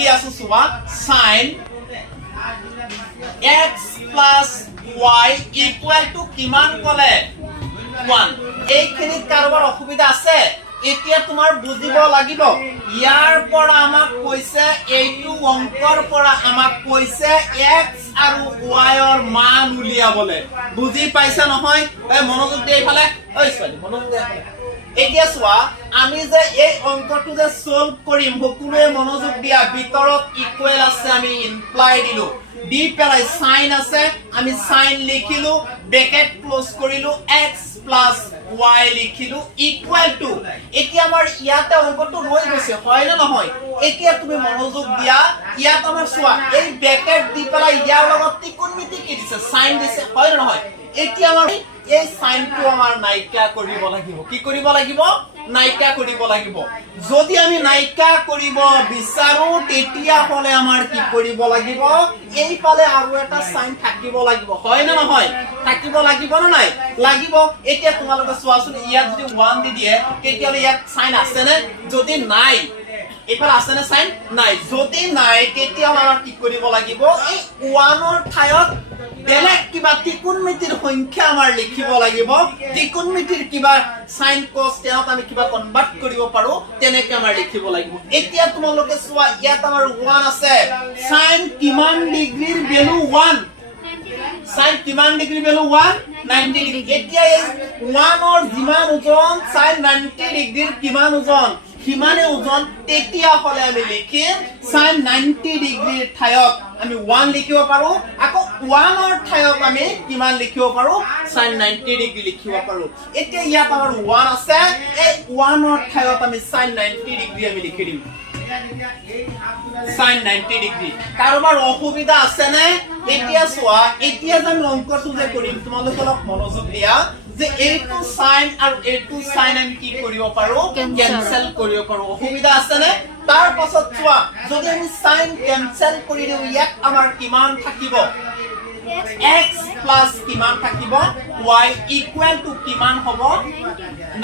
লিখি আছো চোৱা sin x plus y equal to কিমান কলে 1 এইখিনি কাৰোবাৰ অসুবিধা আছে এতিয়া তোমাৰ বুজিব লাগিব ইয়াৰ পৰা আমাক কৈছে এইটো অংকৰ পৰা আমাক কৈছে x আৰু y ৰ মান উলিয়াবলে বুজি পাইছা নহয় এই মনোযোগ দি এইফালে ঐ ছোৱালী মনোযোগ দি এইফালে এতিয়া চোৱা আমি যে এই অংকটো যে সলভ কৰিম সকলোৱে মনোযোগ দিয়া ভিতৰত ইকুৱেল আছে আমি ইমপ্লাই দিলো দি পেলাই সাইন আছে আমি সাইন লিখিলো ব্ৰেকেট ক্লোজ কৰিলো x plus y লিখিলো ইকুৱেল টু এতিয়া আমাৰ ইয়াতে অংকটো ৰৈ গৈছে হয় না নহয় এতিয়া তুমি মনোযোগ দিয়া ইয়াত আমাৰ চোৱা এই ব্ৰেকেট দি পেলাই ইয়াৰ লগত ত্ৰিকোণমিতি কি দিছে সাইন দিছে হয় না নহয় এতিয়া আমাৰ এই সাইনটো আমাৰ নাইকা কৰিব লাগিব কি কৰিব লাগিব নাইকা কৰিব লাগিব যদি আমি নাইকা কৰিব বিচাৰো তেতিয়া হলে আমাৰ কি কৰিব লাগিব এই পালে আৰু এটা সাইন থাকিব লাগিব হয় না নহয় থাকিব লাগিব না নাই লাগিব এতিয়া তোমালোকে চোৱাচোন ইয়াত যদি 1 দি দিয়ে তেতিয়া ইয়াত সাইন আছে নে যদি নাই এফালে আছে নে সাইন নাই যদি নাই তেতিয়া আমাৰ কি কৰিব লাগিব এই 1 ৰ ঠাইত বেলেগ কিবা ত্ৰিকোণমিতিৰ সংখ্যা আমাৰ লিখিব লাগিব ত্ৰিকোণমিতিৰ কিবা সাইন cos তেনত আমি কিবা কনভাৰ্ট কৰিব পাৰো তেনেকৈ আমাৰ লিখিব লাগিব এতিয়া তোমালোকে চোৱা ইয়াত আমাৰ 1 আছে সাইন কিমান ডিগ্ৰীৰ ভ্যালু 1 সাইন কিমান ডিগ্ৰী ভ্যালু 1 90 ডিগ্ৰী এতিয়া এই 1 ৰ যিমান ওজন সাইন 90 ডিগ্ৰীৰ কিমান ওজন হিমানে ওজন তেতিয়া হলে আমি লিখিম sin 90 ডিগ্ৰীৰ ঠাইত আমি 1 লিখিব পাৰো আকৌ 1 ৰ ঠাইত আমি কিমান লিখিব পাৰো sin 90 ডিগ্ৰী লিখিব পাৰো এতিয়া ইয়াত আমাৰ 1 আছে এই 1 ৰ ঠাইত আমি sin 90 ডিগ্ৰী আমি লিখি দিম sin 90 ডিগ্ৰী কাৰোবাৰ অসুবিধা আছে নে এতিয়া চোৱা এতিয়া যে আমি অংকটো যে কৰিম তোমালোকে অলপ মনোযোগ দিয়া যে এইটো সাইন আৰু এইটো সাইন আমি কি কৰিব পাৰো ক্যান্সেল কৰিব পাৰো অসুবিধা আছে নে তাৰ পাছত চোৱা যদি আমি সাইন ক্যান্সেল কৰি দিও ইয়াত আমাৰ কিমান থাকিব x plus কিমান থাকিব y equal to কিমান হ'ব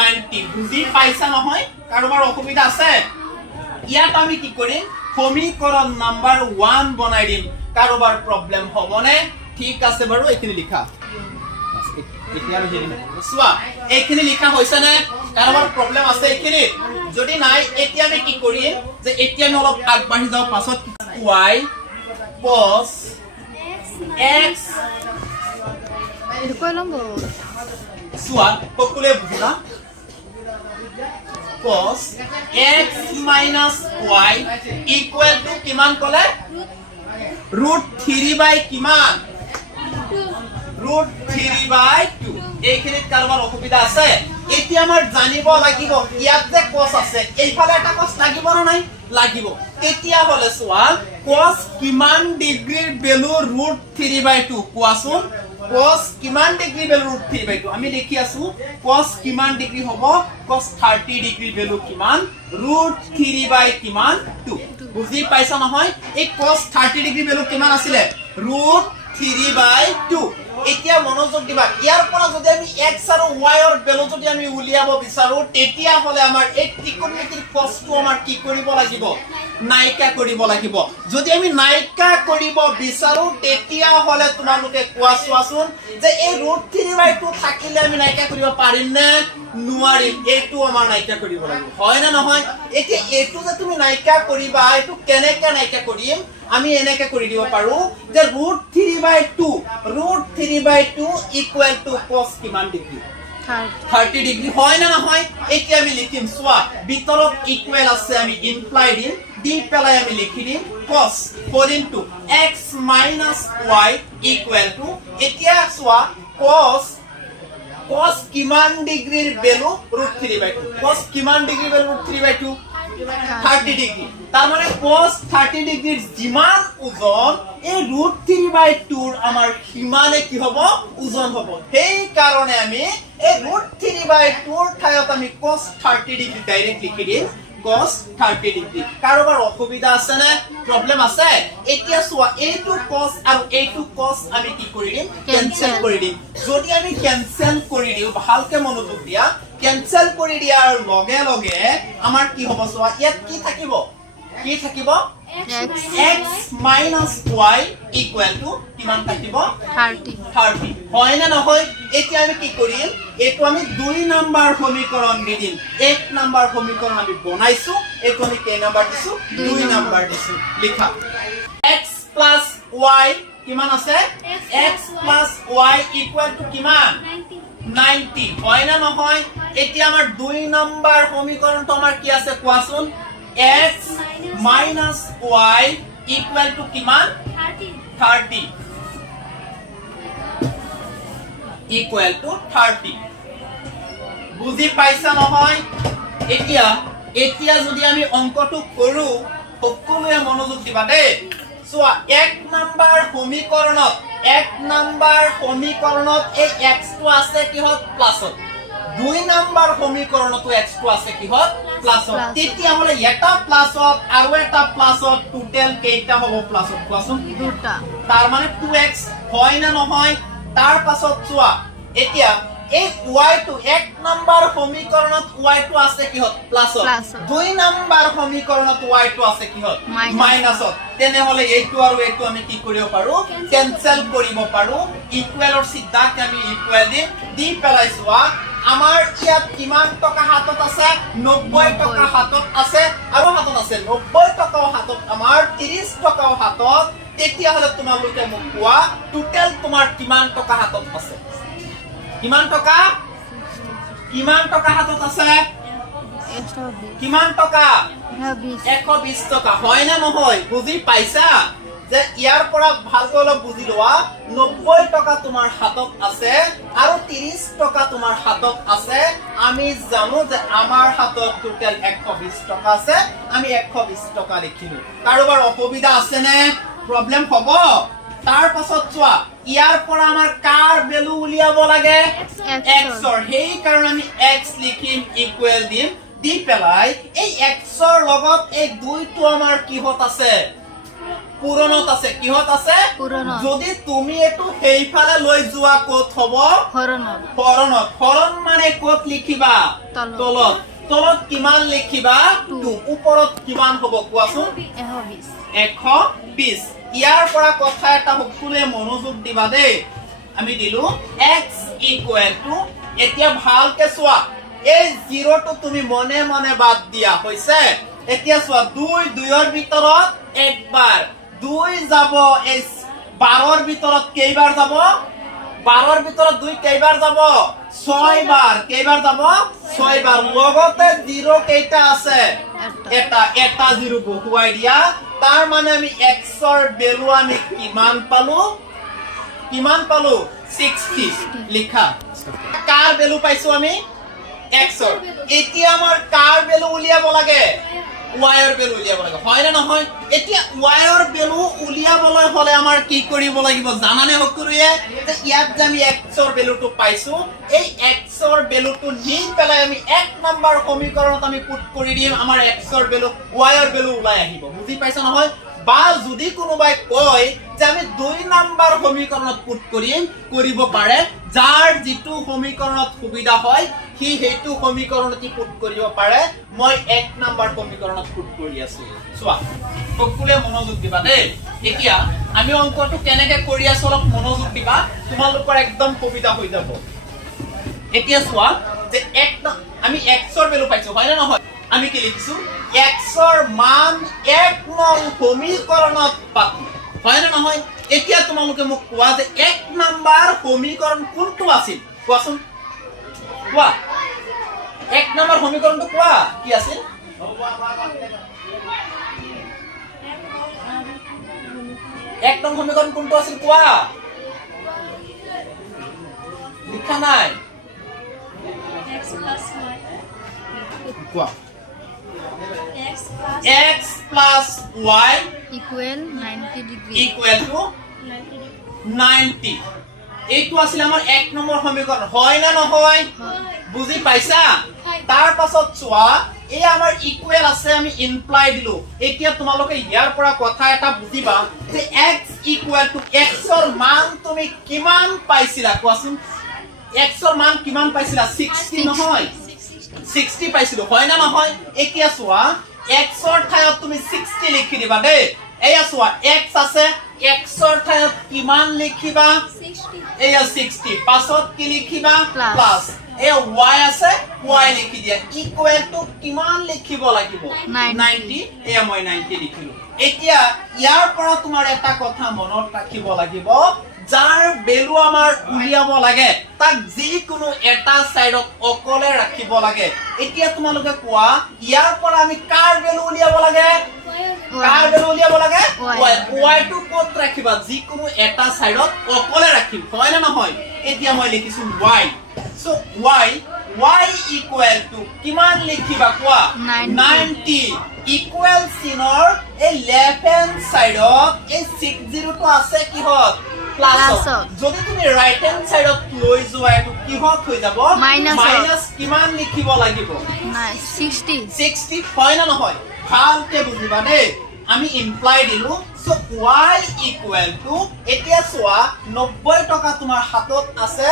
90 বুজি পাইছা নহয় কাৰোবাৰ অসুবিধা আছে ইয়াত আমি কি কৰিম সমীকৰণ নাম্বাৰ 1 বনাই দিম কাৰোবাৰ প্ৰবলেম হ'বনে ঠিক আছে বাৰু এইখিনি লিখা এতিয়া আমি হেৰি চোৱা এইখিনি লিখা হৈছে নে কাৰোবাৰ প্ৰবলেম আছে এইখিনি যদি নাই এতিয়া আমি কি কৰিম যে এতিয়া আমি অলপ আগবাঢ়ি যাও পাছত y cos x এরকম লম্ব চোৱা সকলোৱে বুজিলা cos x minus y equal to কিমান কলে √3 কিমান √3/2 এইখিনি কাৰোবাৰ অসুবিধা আছে এতিয়া আমাৰ জানিব লাগিব ইয়াত যে cos আছে এইফালে এটা cos লাগিব না নাই লাগিব তেতিয়া হলে চোৱা cos কিমান ডিগ্ৰীৰ ভ্যালু √3/2 কোৱাচোন cos কিমান ডিগ্ৰী ভ্যালু √3/2 আমি লিখি আছো cos কিমান ডিগ্ৰী হ'ব cos 30 ডিগ্ৰী ভ্যালু কিমান √3 কিমান 2 বুজি পাইছা নহয় এই cos 30 ডিগ্ৰী ভ্যালু কিমান আছিল √3/2 এতিয়া মনোযোগ দিবা ইয়াৰ পৰা যদি আমি x আৰু y ৰ ভ্যালু যদি আমি উলিয়াব বিচাৰো তেতিয়া হলে আমাৰ এই ত্ৰিকোণমিতিৰ cosটো আমাৰ কি কৰিব লাগিব নাইকা কৰিব লাগিব যদি আমি নাইকা কৰিব বিচাৰো তেতিয়া হলে তোমালোকে কোৱাচোন যে এই √3/2 থাকিলে আমি নাইকা কৰিব পাৰিম নে নোৱাৰিম এইটো আমাৰ নাইকা কৰিব লাগিব হয় না নহয় এতিয়া এইটো যে তুমি নাইকা কৰিবা এইটো কেনেকৈ নাইকা কৰিম আমি এনেকৈ কৰি দিব পাৰো যে √3/2 ইকুৱেল টু cos কিমান ডিগ্ৰী 30 ডিগ্ৰী হয় না নহয় এতিয়া আমি লিখিম চোৱা ভিতৰত ইকুৱেল আছে আমি ইমপ্লাই দিম দি পেলাই আমি লিখি দিম cos 4 into x minus y equal to এতিয়া চোৱা cos কিমান ডিগ্ৰীৰ ভ্যালু √3/2 cos কিমান ডিগ্ৰীৰ ভ্যালু √3/2 30 ডিগ্ৰী তাৰ মানে cos 30 ডিগ্ৰীৰ যিমান ওজন এই √3/2 ৰ আমাৰ হিমানে কি হ'ব ওজন হ'ব সেই কাৰণে আমি এই √3/2 ৰ ঠাইত আমি cos 30 ডিগ্ৰী ডাইৰেক্ট লিখি দিম cos 30 ডিগ্ৰী কাৰোবাৰ অসুবিধা আছে নে প্ৰবলেম আছে এতিয়া চোৱা এইটো cos আৰু এইটো cos আমি কি কৰি দিম ক্যান্সেল কৰি দিম যদি আমি ক্যান্সেল কৰি দিও ভালকে মনোযোগ দিয়া ক্যান্সেল কৰি দিয়াৰ লগে লগে আমাৰ কি হ'ব চোৱা ইয়াত কি থাকিব কি থাকিব x x minus y equal to কিমান থাকিব 30 30 হয় না নহয় এতিয়া আমি কি কৰিম এটো আমি 2 নাম্বাৰ সমীকৰণ দি দিম 1 নাম্বাৰ সমীকৰণ আমি বনাইছো এটো আমি কে নাম্বাৰ দিছো 2 নাম্বাৰ দিছো লিখা x plus y কিমান আছে x plus y equal to কিমান 90 হয় না নহয় এতিয়া আমাৰ 2 নাম্বাৰ সমীকৰণটো আমাৰ কি আছে কোৱাচোন x minus y equal to কিমান 30 equal to 30 বুজি পাইছা নহয় এতিয়া যদি আমি অঙ্কটো কৰো সকলোৱে মনোযোগ দিবা দেই চোৱা 1 নাম্বাৰ সমীকৰণত এই x টো আছে কিহত প্লাসত 2 নাম্বাৰ সমীকৰণতো x টো আছে কিহত প্লাসত তেতিয়া হলে এটা প্লাসত আৰু এটা প্লাসত টোটাল কেইটা হ'ব প্লাসত কোৱাচোন দুটা তাৰ মানে 2x হয় না নহয় তাৰ পাছত চোৱা এতিয়া এই y টো 1 নাম্বাৰ সমীকৰণত y টো আছে কিহত প্লাসত 2 নাম্বাৰ সমীকৰণত y টো আছে কিহত মাইনাসত তেনে হলে এইটো আৰু এইটো আমি কি কৰিব পাৰো ক্যান্সেল কৰিব পাৰো ইকুৱেলৰ সিদ্ধান্ত আমি ইকুৱেল দি পেলাই চোৱা আমাৰ ইয়াত কিমান টকা হাতত আছে 90 টকা হাতত আছে আৰু হাতত আছে 90 টকা হাতত আমাৰ 30 টকা হাতত তেতিয়া হলে তোমালোকে মোক কোৱা টোটাল তোমাৰ কিমান টকা হাতত আছে কিমান টকা হাতত আছে কিমান টকা 120 টকা হয় না নহয় বুজি পাইছা যে ইয়াৰ পৰা ভালকৈ অলপ বুজি লোৱা 90 টকা তোমাৰ হাতত আছে আৰু 30 টকা তোমাৰ হাতত আছে আমি জানো যে আমাৰ হাতত টোটাল 120 টকা আছে আমি 120 টকা লিখিলো কাৰোবাৰ অসুবিধা আছে নে প্ৰবলেম হ'ব তাৰ পাছত চোৱা ইয়াৰ পৰা আমাৰ কাৰ ভ্যালু উলিয়াব লাগে x ৰ সেই কাৰণে আমি x লিখিম ইকুৱেল দিম দি পেলাই এই x ৰ লগত এই 2 টো আমাৰ কিহত আছে পুৰণত আছে কিহত আছে যদি তুমি এটো হেইফালে লৈ যোৱা ক'ত হ'ব হৰণত হৰণ মানে ক'ত লিখিবা তলত কিমান লিখিবা 2 ওপৰত কিমান হ'ব কোৱাচোন 120 ইয়াৰ পৰা কথা এটা সকলোৱে মনোযোগ দিবা দেই আমি দিলো x equal to এতিয়া ভালকে চোৱা এই 0 টো তুমি মনে মনে বাদ দিয়া হৈছে এতিয়া চোৱা 2 ৰ ভিতৰত একবাৰ 2 যাব এই 12 ৰ ভিতৰত কেইবাৰ যাব 12 ৰ ভিতৰত 2 কেইবাৰ যাব 6 বাৰ কেইবাৰ যাব 6 বাৰ লগতে 0 কেইটা আছে এটা 0 বহুৱাই দিয়া তাৰ মানে আমি x ৰ ভ্যালু আমি কিমান পালো 60 লিখা কাৰ ভ্যালু পাইছো আমি x ৰ এতিয়া আমাৰ কাৰ ভ্যালু উলিয়াব লাগে y ৰ ভ্যালু উলিয়াব লাগে হয় না নহয় এতিয়া y ৰ ভ্যালু উলিয়াবলৈ হলে আমাৰ কি কৰিব লাগিব জানানে সকলোৱে যে ইয়াত যে আমি x ৰ ভ্যালুটো পাইছো এই x ৰ ভ্যালুটো নি পেলাই আমি 1 নাম্বাৰ সমীকৰণত আমি পুট কৰি দিম আমাৰ x ৰ ভ্যালু y ৰ ভ্যালু ওলাই আহিব বুজি পাইছা নহয় বা যদি কোনোবাই কয় যে আমি 2 নাম্বাৰ সমীকৰণত পুট কৰিব পাৰে যাৰ যেটো সমীকৰণত সুবিধা হয় কি হেতু সমীকৰণত কি পুট কৰিব পাৰে মই 1 নাম্বাৰ সমীকৰণত পুট কৰি আছো চোৱা সকলোৱে মনোযোগ দিবা দেই এতিয়া আমি অংকটো কেনেকৈ কৰি আছো অলপ মনোযোগ দিবা তোমালোকৰ একদম সুবিধা হৈ যাব এতিয়া চোৱা যে আমি x ৰ ভ্যালু পাইছো হয় না নহয় আমি কি লিখিছো x ৰ মান 1 নং সমীকৰণত পাতি হয় না নহয় এতিয়া তোমালোকে মোক কোৱা যে 1 নাম্বাৰ সমীকৰণ কোনটো আছিল কোৱাচোন কোৱা 1 নাম্বাৰ সমীকৰণটো কোৱা কি আছিল 1 নং সমীকৰণ কোনটো আছিল কোৱা লিখা নাই কোৱা x plus y equal 90 degree equal to 90 এইটো আছিল আমাৰ 1 নম্বৰ সমীকৰণ হয় না নহয় বুজি পাইছা তাৰ পাছত চোৱা এই আমাৰ ইকুৱেল আছে আমি ইমপ্লাই দিলো এতিয়া তোমালোকে ইয়াৰ পৰা কথা এটা বুজিবা যে x equal to x ৰ মান তুমি কিমান পাইছিলা কোৱাচোন x ৰ মান কিমান পাইছিলা 60 নহয় 60 পাইছিলো হয় না নহয় এতিয়া চোৱা x ৰ ঠাইত তুমি 60 লিখি দিবা দেই এয়া চোৱা x আছে x ৰ ঠাইত কিমান লিখিবা 60 এয়া 60 পাছত কি লিখিবা Plus. প্লাস এয়া y আছে y লিখি দিয়া ইকুৱেল টু কিমান লিখিব লাগিব 90 এয়া মই 90 লিখিলো এতিয়া ইয়াৰ পৰা তোমাৰ এটা কথা মনত ৰাখিব লাগিব যাৰ বেলু আমাৰ উলিয়াব লাগে তাক যিকোনো এটা সাইডত অকলে ৰাখিব লাগে এতিয়া তোমালোকে কোৱা ইয়াৰ পৰা আমি কাৰ বেলু উলিয়াব লাগে কাৰ বেলু উলিয়াব লাগে y টো ক'ত ৰাখিবা যিকোনো এটা সাইডত অকলে ৰাখিম হয় না নহয় এতিয়া মই লিখিছো y so y equal to কিমান লিখিবা কোৱা 90 equal চিনৰ এই লেফট হ্যান্ড সাইডত এই 60 টো আছে কিহত প্লাস যদি তুমি রাইট হ্যান্ড সাইডত লৈ যোৱা এটো কিহত হৈ যাব মাইনাস কিমান লিখিব লাগিব 60 হয় না নহয় ভালকে বুজিবা দেই আমি ইমপ্লাই দিলো সো y equal to এতিয়া চোৱা 90 টকা তোমাৰ হাতত আছে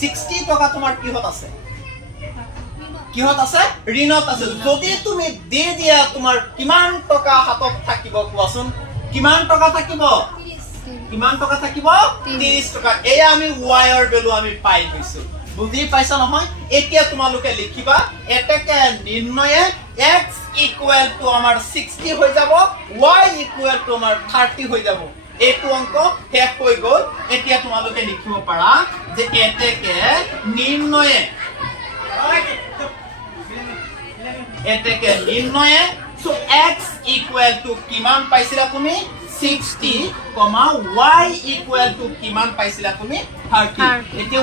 60 টকা তোমাৰ কিহত আছে ঋণত আছে যদি তুমি দি দিয়া তোমাৰ কিমান টকা হাতত থাকিব কোৱাচোন কিমান টকা থাকিব 30 টকা এয়া আমি y ৰ ভ্যালু আমি পাই গৈছো বুজি পাইছা নহয় এতিয়া তোমালোকে লিখিবা এটাকে নিৰ্ণয়ে x equal to আমাৰ 60 হৈ যাব y equal to আমাৰ 30 হৈ যাব এইটো অংক শেষ হৈ গ'ল এতিয়া তোমালোকে লিখিব পাৰা যে এটাকে নিৰ্ণয়ে so x equal to কিমান পাইছিলা তুমি 60, y equal to কিমান পাইছিলা তুমি 30 এতিয়া